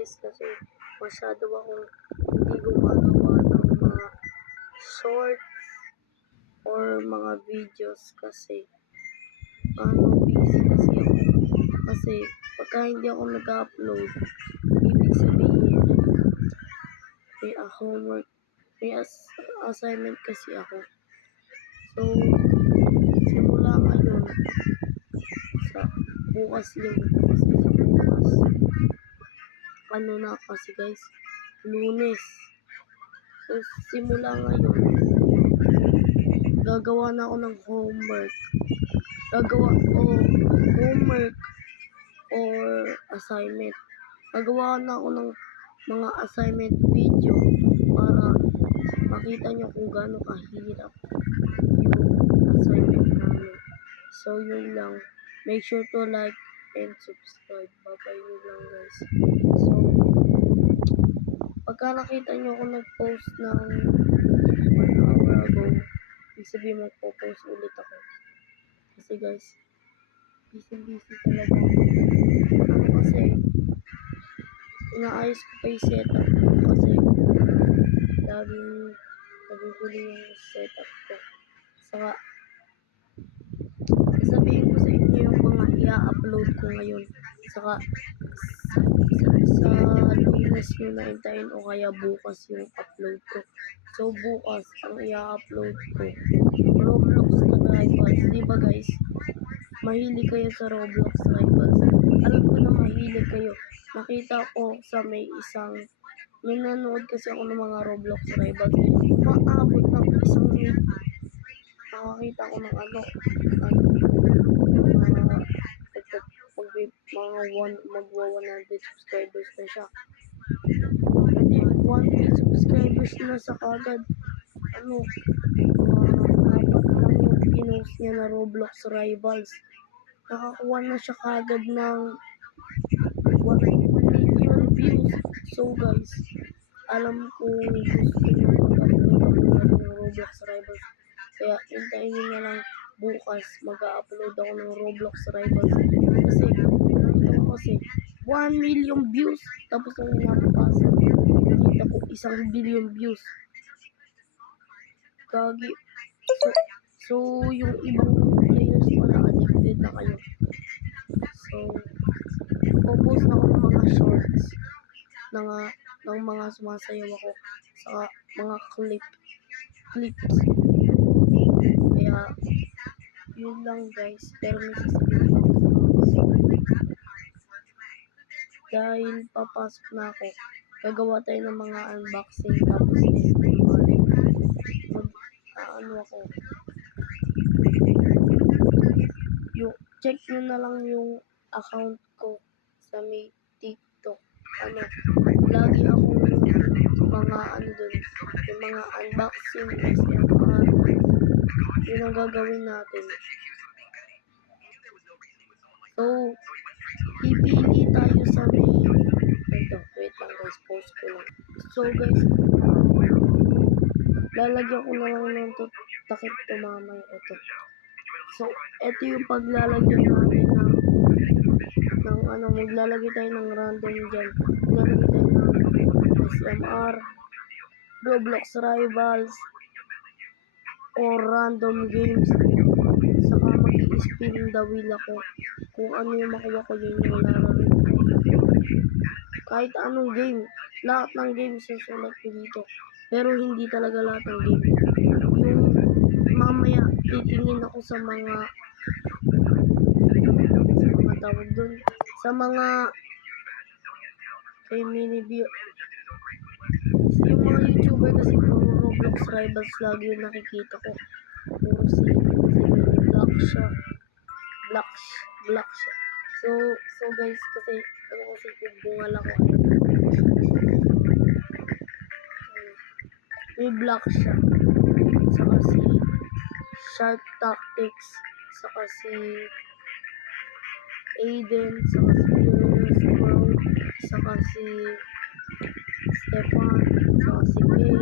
guys kasi masyado akong hindi gumagawa ng mga short or mga videos kasi busy kasi ako. Kasi pagka hindi ako nag-upload, ibig sabihin may homework, may assignment kasi ako. So, simula ngayon sa bukas na kasi guys, Lunes. So, simula ngayon, gagawa na ako ng homework or assignment. Gagawa na ako ng mga assignment video para makita nyo kung gaano kahirap yung assignment namin. So, yun lang. Make sure to like and subscribe. Bye-bye yun lang guys. So, pagka nakita nyo ako nag-post ng 1 hour ago, ibig sabihin magpo-post ulit ako. Kasi guys, busy talaga. Kasi, inaayos ko pa yung setup ko kasi laging nagugulo yung setup ko. Saka, sasabihin ko sa inyo yung mga i-upload ko ngayon. Saka, sa Lunes nyo na hintayin o kaya bukas yung upload ko. So, bukas, ang i-upload ko, Roblox na Rivals. Diba guys? Mahilig kayo sa Roblox Rivals. Alam ko na mahilig kayo. Nakita ko sa may nanonood kasi ako ng mga Roblox Rivals. Maabot ng isang minute. Nakakita ko ng magwa 100 subscribers na siya. 100 subscribers na sa kagad. Apat lang yung pinost niya na Roblox Rivals. Nakakuha na siya kagad ng 1 million views. So guys, alam ko gusto nyo mag-upload ng Roblox Rivals. Kaya hintayin nyo na lang bukas mag-upload ako ng Roblox Rivals. Kasi 1 million views. Tapos ang napapasa, nakita ko 1 billion views. Gagi. So yung ibang players pala addicted na kayo. So, popost na ako ng mga shorts ng mga sumasayaw ako sa mga clips. Kaya, yun lang guys. Pero may sasabihin ako sa mga dahil papasok na ako, gagawa tayo ng mga unboxing tapos check nyo na lang yung account ko sa may TikTok. Lagi akong mga dun, yung mga unboxing, SMR, yun ang gagawin natin. So, pipili tayo sa may, wait lang guys, post ko lang. So guys, lalagyan ko na lang ng takip to mamaya ito. So, ito yung paglalagyan natin maglalagay tayo ng random dyan. Maglalagay tayo ng SMR, Roblox Rivals, or random games. Saka mag-i-spin the wheel ako. Kung ano yung makuha ko, yun yung lalaro ko. Kahit anong game, lahat ng games susulat ko dito. Pero hindi talaga lahat ng game. Yung mamaya, titingin ako sa mga tawag dun. Sa mga mini-view. Yung mga YouTuber kasi puro Roblox Rivals lagi yung nakikita ko. Puro si Black siya. So guys, kasi bungal ako. May Black siya. Saka si Shark Tactics. Saka si Aiden. Saka si Furious Pro. Saka si Stefan. Saka si Kay.